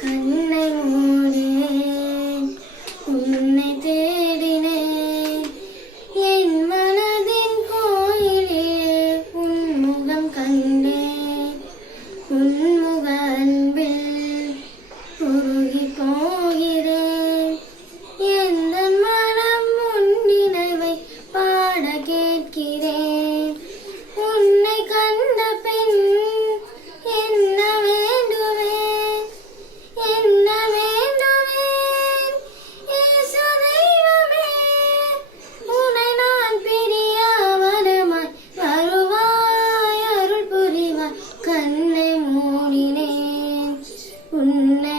கண்ணை மூடினேன், உன்னை தேடினேன், என் மனதின் கோயிலே உன் முகம் கண்டேன். உன்முக அன்பில் உருகி போகிறேன். எந்த மனம் உன் நினைவை பாட கேட்கிறேன். உன்னை கண்ட பின் என்ன வேண்டுவேன், என்ன வேண்டுவேன்? இயேசு தெய்வமே, உன்னை நான் பிரிய வரமாய் வருவாய், அருள் புரிவாய். கண்ணை மூடினேன், உன்னை